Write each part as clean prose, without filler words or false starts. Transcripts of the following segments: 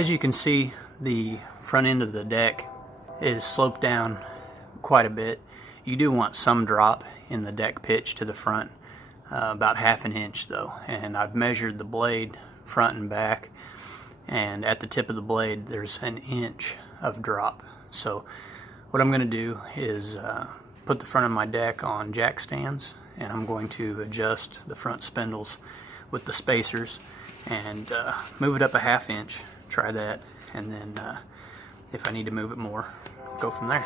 As you can see, the front end of the deck is sloped down quite a bit. You do want some drop in the deck pitch to the front, about 1/2 inch though, and I've measured the blade front and back, and at the tip of the blade there's 1 inch of drop. So what I'm going to do is put the front of my deck on jack stands, and I'm going to adjust the front spindles with the spacers and move it up 1/2 inch, try that, and then if I need to move it more, go from there.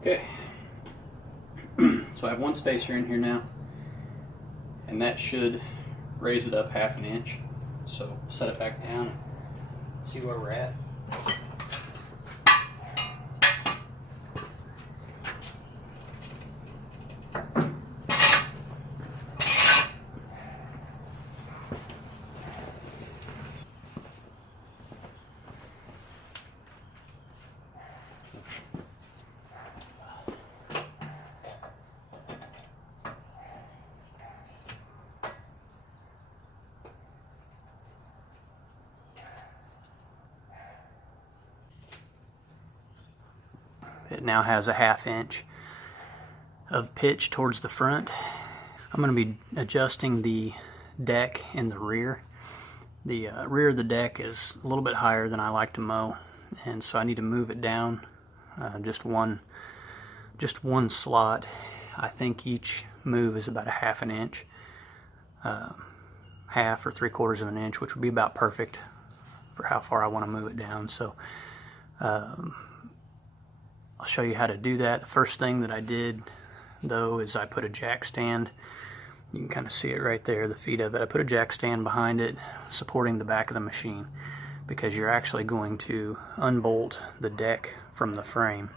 Okay, so I have one spacer in here now, and that should raise it up 1/2 inch. So set it back down, see where we're at. It now has 1/2 inch of pitch towards the front. I'm going to be adjusting the deck in the rear. The rear of the deck is a little bit higher than I like to mow, and so I need to move it down just one slot. I think each move is about 1/2 inch, 1/2 or 3/4 of an inch, which would be about perfect for how far I want to move it down. So I'll show you how to do that. The first thing that I did though is I put a jack stand. You can kind of see it right there, the feet of it. I put a jack stand behind it, supporting the back of the machine, because you're actually going to unbolt the deck from the frame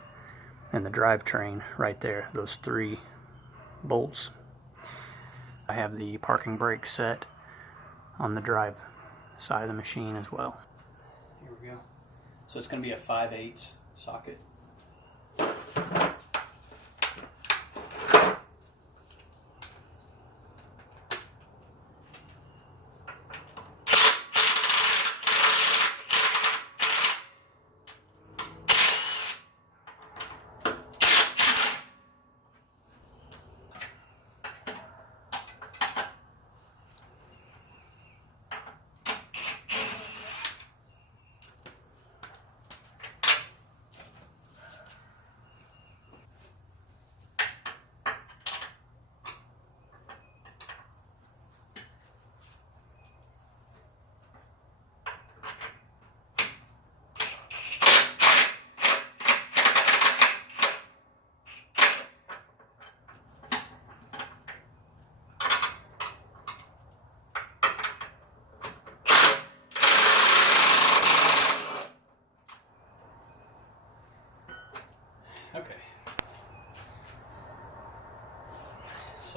and the drivetrain right there, those 3 bolts. I have the parking brake set on the drive side of the machine as well. Here we go. So it's going to be a 5/8 socket.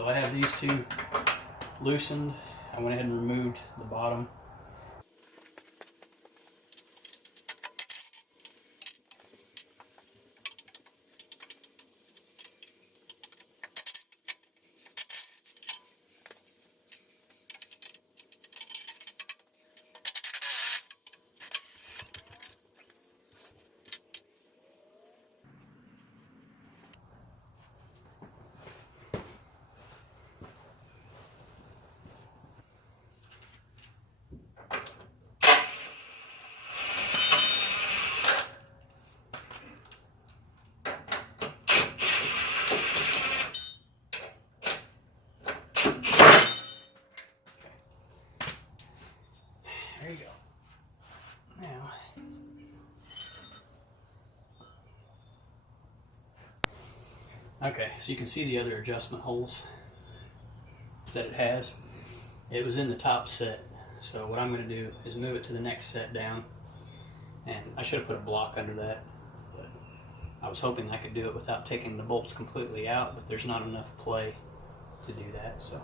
So I have these two loosened. I went ahead and removed the bottom. There you go. Now, okay, so you can see the other adjustment holes that it has. It was in the top set, so what I'm going to do is move it to the next set down, and I should have put a block under that, but I was hoping I could do it without taking the bolts completely out, but there's not enough play to do that, so.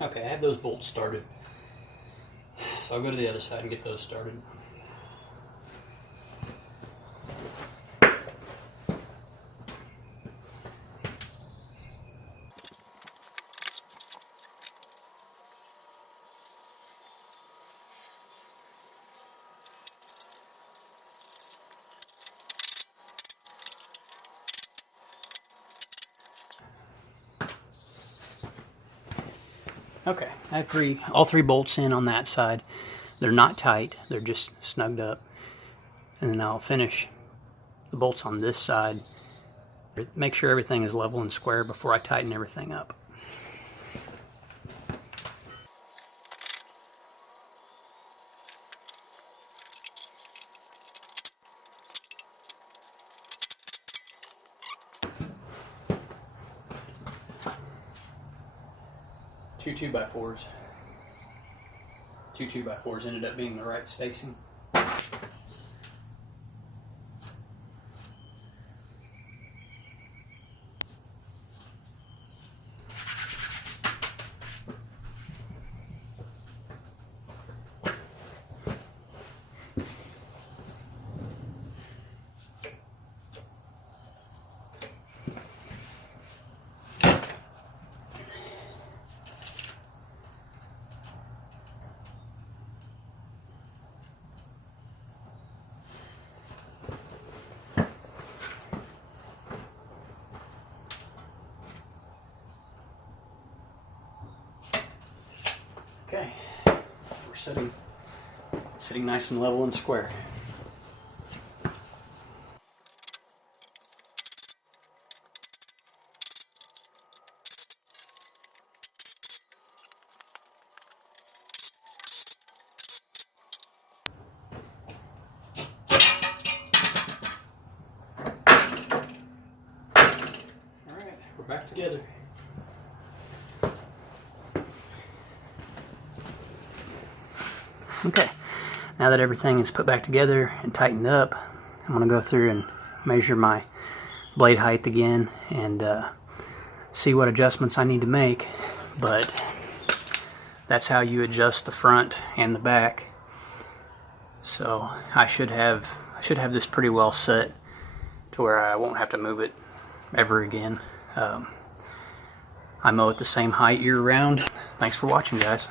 Okay, I have those bolts started, so I'll go to the other side and get those started. Okay, I have all three bolts in on that side. They're not tight, they're just snugged up. And then I'll finish the bolts on this side. Make sure everything is level and square before I tighten everything up. Two 2x4s. Two 2x4s ended up being the right spacing. Okay, we're sitting nice and level and square. All right, we're back together. Okay, now that everything is put back together and tightened up, I'm going to go through and measure my blade height again and see what adjustments I need to make. But that's how you adjust the front and the back. So I should have this pretty well set to where I won't have to move it ever again. I mow at the same height year round. Thanks for watching, guys.